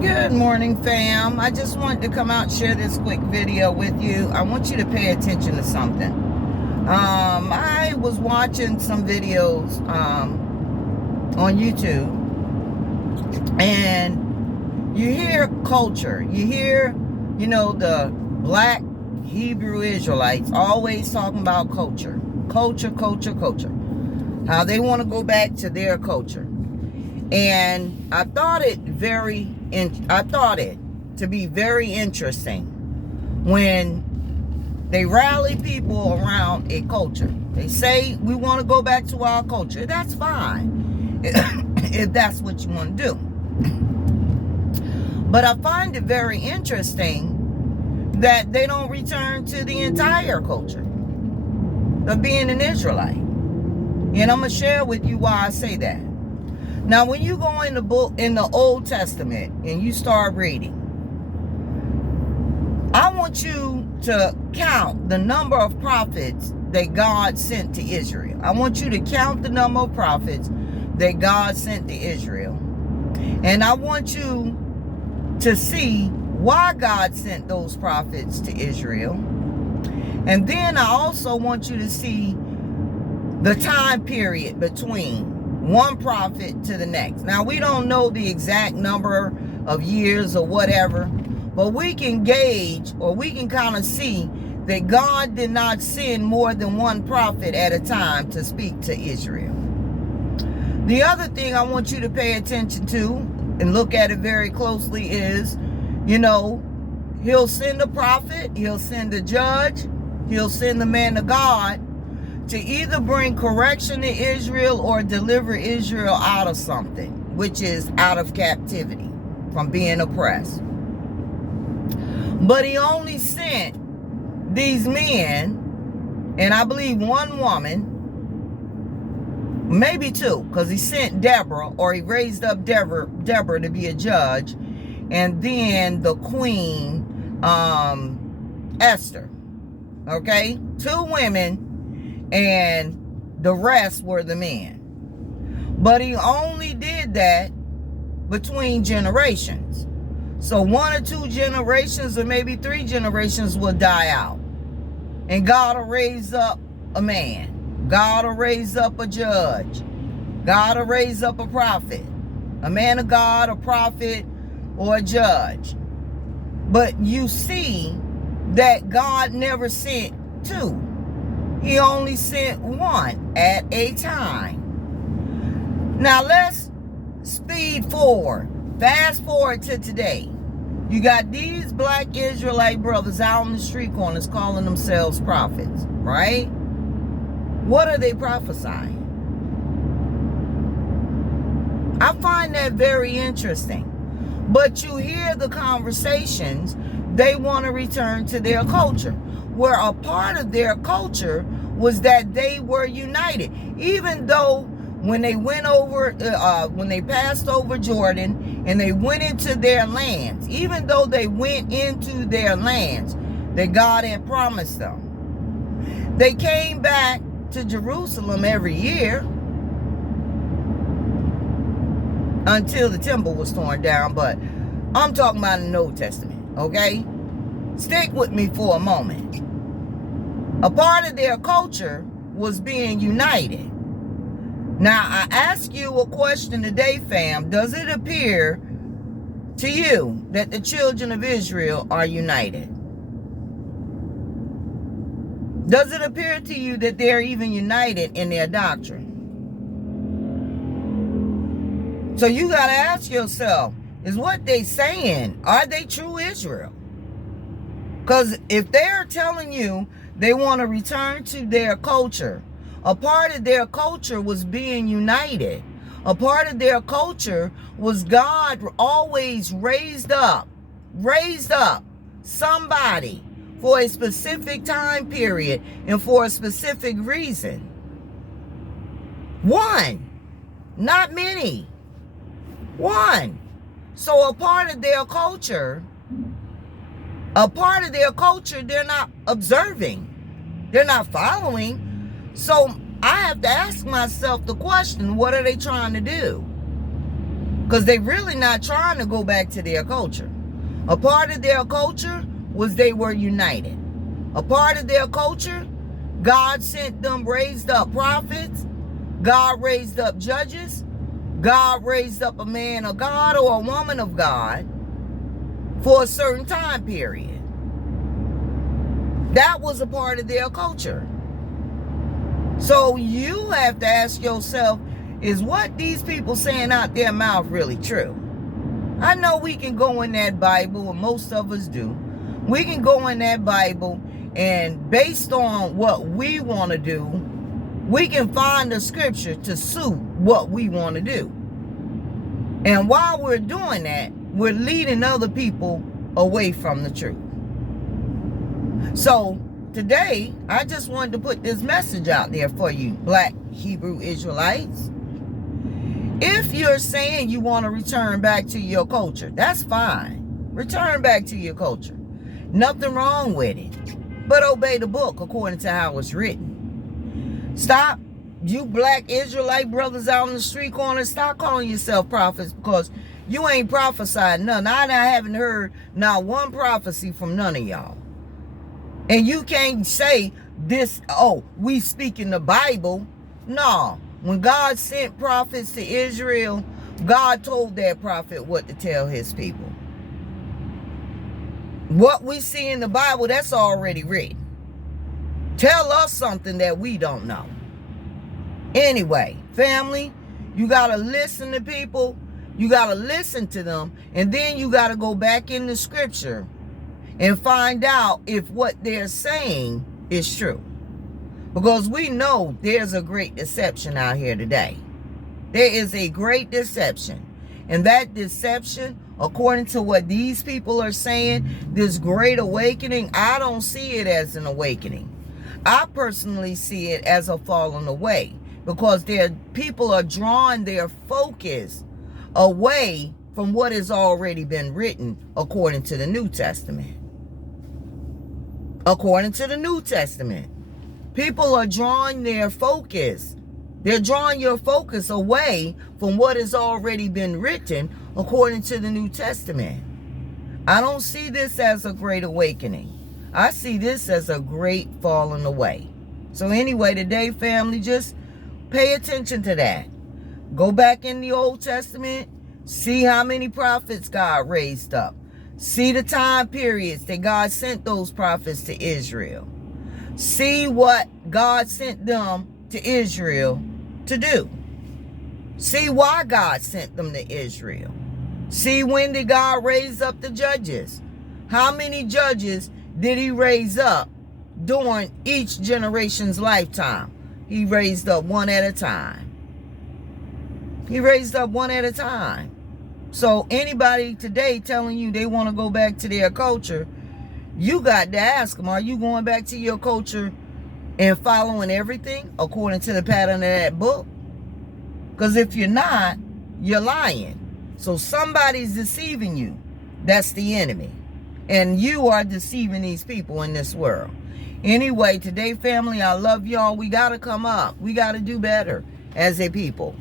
Good morning, fam. I just wanted to come out and share this quick video with you. I want you to pay attention to something. I was watching some videos on YouTube, and you hear culture. You hear, the black Hebrew Israelites always talking about culture. Culture. How they want to go back to their culture. And I thought it to be very interesting when they rally people around a culture. They say we want to go back to our culture. That's fine if that's what you want to do. But I find it very interesting that they don't return to the entire culture of being an Israelite. And I'm going to share with you why I say that. Now, when you go in the Old Testament and you start reading, I want you to count the number of prophets that God sent to Israel. I want you to count the number of prophets that God sent to Israel. And I want you to see why God sent those prophets to Israel. And then I also want you to see the time period between one prophet to the next. Now, we don't know the exact number of years or whatever, but we can gauge, or we can kind of see that God did not send more than one prophet at a time to speak to Israel. The other thing I want you to pay attention to and look at it very closely is, he'll send a prophet, he'll send a judge, he'll send the man of God to either bring correction to Israel or deliver Israel out of something, which is out of captivity, from being oppressed. But he only sent these men, and I believe one woman, maybe two, because he sent Deborah, or he raised up Deborah to be a judge, and then the queen, Esther. Okay? Two women, and the rest were the men. But he only did that between generations. So 1 or 2 generations, or maybe 3 generations, will die out. And God will raise up a man. God will raise up a judge. God will raise up a prophet. A man of God, a prophet, or a judge. But you see that God never sent 2. He only sent 1 at a time. Now let's speed forward. Fast forward to today. You got these black Israelite brothers out on the street corners calling themselves prophets, right? What are they prophesying? I find that very interesting. But you hear the conversations, they want to return to their culture, where a part of their culture was that they were united. Even though when they went over, when they passed over Jordan and they went into their lands, even though they went into their lands that God had promised them, they came back to Jerusalem every year until the temple was torn down. But I'm talking about in the Old Testament, okay? Stick with me for a moment. A part of their culture was being united. Now, I ask you a question today, fam. Does it appear to you that the children of Israel are united? Does it appear to you that they're even united in their doctrine? So you got to ask yourself, is what they saying, are they true Israel? Because if they're telling you they want to return to their culture, a part of their culture was being united. A part of their culture was God always raised up somebody for a specific time period and for a specific reason. One, not many. One. So a part of their culture, they're not observing. They're not following. So I have to ask myself the question, what are they trying to do? Because they really not trying to go back to their culture. A part of their culture was they were united. A part of their culture, God sent them, raised up prophets. God raised up judges. God raised up a man of God or a woman of God for a certain time period. That was a part of their culture. So you have to ask yourself, is what these people saying out their mouth really true? I know we can go in that Bible, and most of us do. We can go in that Bible, and based on what we want to do, we can find a scripture to suit what we want to do. And while we're doing that, we're leading other people away from the truth. So today, I just wanted to put this message out there for you, Black Hebrew Israelites. If you're saying you want to return back to your culture, that's fine. Return back to your culture. Nothing wrong with it. But obey the book according to how it's written. Stop, you Black Israelite brothers out in the street corners, stop calling yourself prophets, because you ain't prophesied none. I haven't heard not one prophecy from none of y'all. And you can't say this, oh, we speak in the Bible. No. When God sent prophets to Israel, God told that prophet what to tell his people. What we see in the Bible, that's already written. Tell us something that we don't know. Anyway, family, you got to listen to people. You got to listen to them. And then you got to go back in the scripture and find out if what they're saying is true. Because we know there's a great deception out here today. There is a great deception. And that deception, according to what these people are saying, this great awakening, I don't see it as an awakening. I personally see it as a falling away. Because people are drawing their focus away from what has already been written according to the New Testament. According to the New Testament. People are drawing their focus. They're drawing your focus away from what has already been written according to the New Testament. I don't see this as a great awakening. I see this as a great falling away. So anyway, today, family, just pay attention to that. Go back in the Old Testament. See how many prophets God raised up. See the time periods that God sent those prophets to Israel. See what God sent them to Israel to do. See why God sent them to Israel. See when did God raise up the judges. How many judges did he raise up during each generation's lifetime? He raised up one at a time. He raised up one at a time. So anybody today telling you they want to go back to their culture, you got to ask them, are you going back to your culture and following everything according to the pattern of that book? Because if you're not, you're lying. So somebody's deceiving you. That's the enemy. And you are deceiving these people in this world. Anyway, today, family, I love y'all. We got to come up. We got to do better as a people.